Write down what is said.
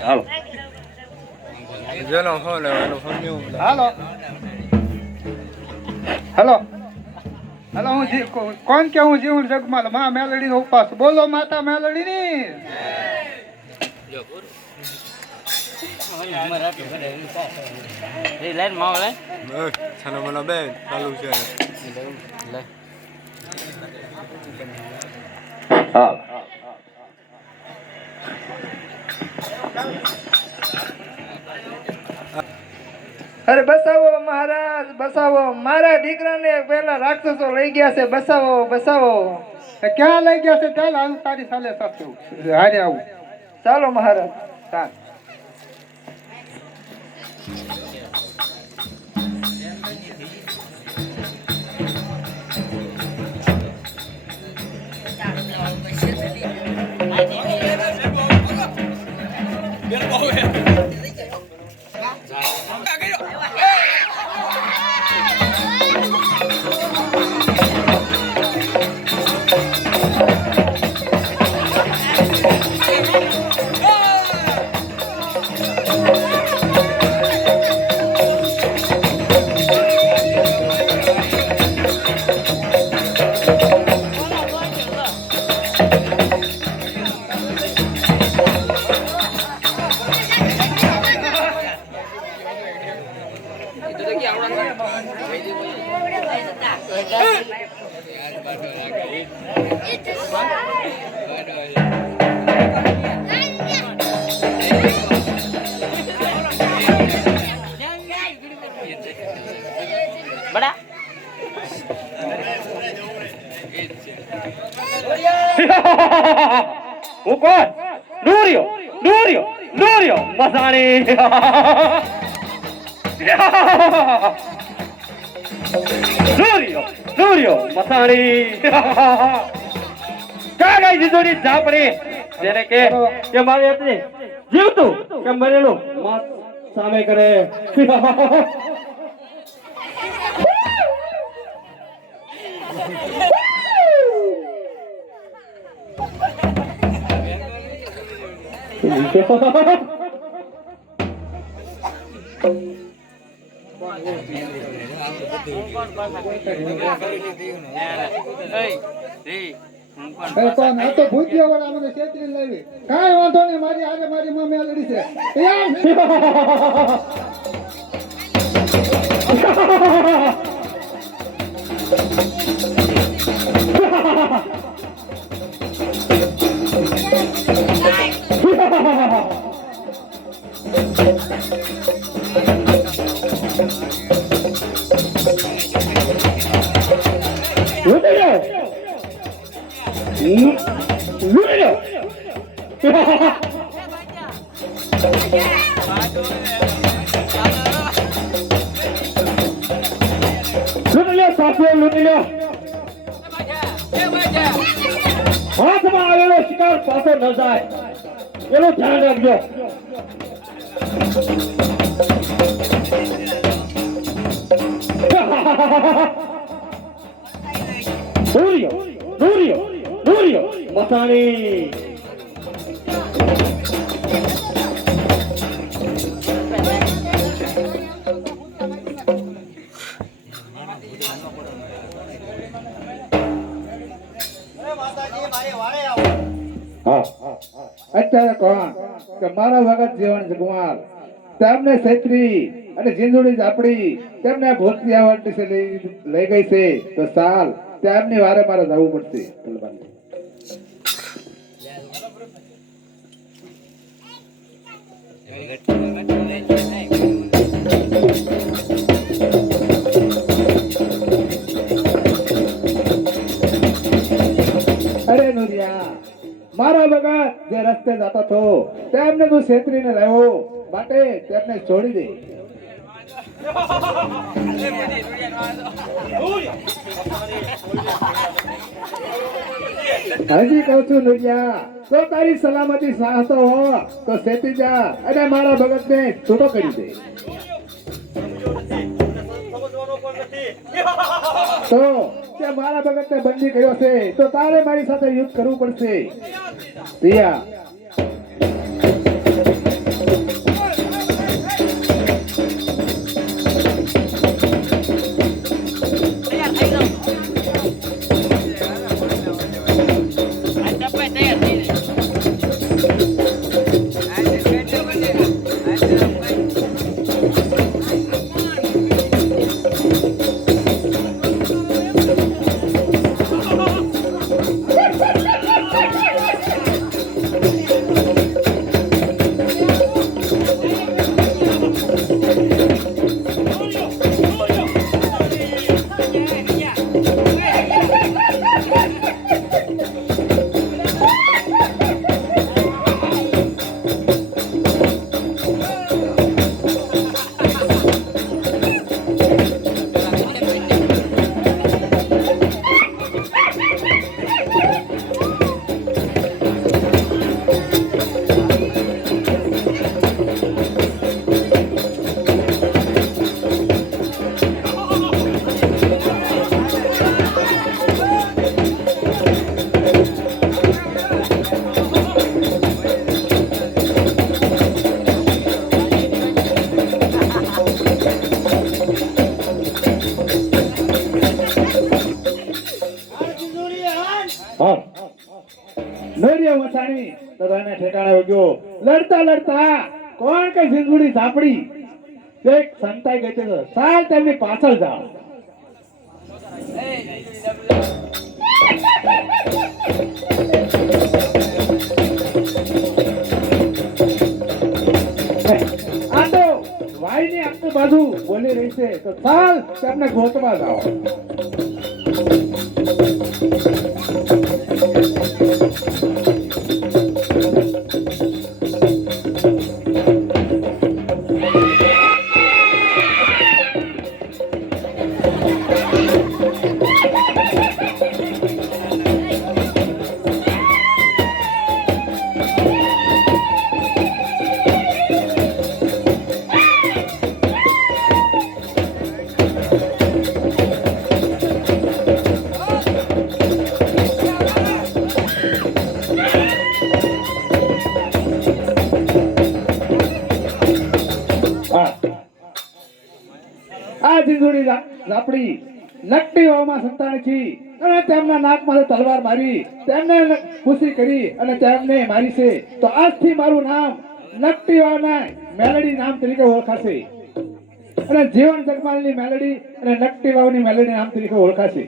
હાલો જેનો ફોન એનો phone new હાલો hello hello હું કોણ કે હું જીવન જગમાલ માં મેલડી નો ઉપાસ બોલો માતા મેલડી ની લાઈન માં લે છાનો મનો બેન ચાલુ છે લે હા અરે બસાવો મહારાજ બસાવો મારા દીકરાને પેલા રાક્ષસો લઈ ગયા છે બસાવો બસાવો ક્યાં લઈ ગયા છે ચાલ આવું તારી સાલે સાચું હારે આવું ચાલો મહારાજ ચાલ બડા હું કોણ નૂરિયો મસાણી નૂરિયો મસાણી કાગઈ જીજોની ઝાપડી જેને કે મારી હતી જીવતું કે મરેલું મત સામે કરે તો ભૂતિયા વાળા મને છેતરી લાવી કાંઈ વાંધો નહીં મારી આજે મારી માં મેલડી છે હાથમાં આવેલો શિકાર પાછો ન જાય એનું ધ્યાન રાખજો નૂરિયો મસાણી અત્યારે કોણ કે મારા વખત જીવન જગમાલ તેમને છેતરી અને જીંદુડી ઝાપડી તેમને ભૂતની આવડતી લઈ ગઈ છે તો સાલ તેમની વારે મારે જવું પડશે અરે નુરિયા મારા ભગત જે રસ્તે જતો હતો તેમને તું છેતરીને લાવ્યો માટે તેમને છોડી દે હજી કહું છું નુરિયા તો તારી સલામતી ચાહતો હો તો છેતી જા અને મારા ભગત ને છૂટો કરી દે તો તે મારા ભગતને બંદી કર્યો છે તો તારે મારી સાથે યુદ્ધ કરવું પડશે. રિયા નોરિયા વસાણી તને ઠેકાણે ગયો લડતા લડતા કોણ કઈ સિંધુડી ઝાપડી એક સંતાઈ ગઈ છે સાલ તેમની પાછળ જાઓ. આ તો વાયની આખી બાજુ બોલી રહી છે તો સાલ તેમને ગોતવા જાઓ. આ સિંધુડી ઝાપડી નકટી વાવમાં સંતાણી છી અને તેમના નાકમાં તલવાર મારી તેમને ખુશી કરી અને તેમને મારી છે તો આજથી મારું નામ નકટી વાવના મેલડી નામ તરીકે ઓળખાશે અને જીવન જગમાલની મેલડી અને નકટી વાવની મેલડી નામ તરીકે ઓળખાશે.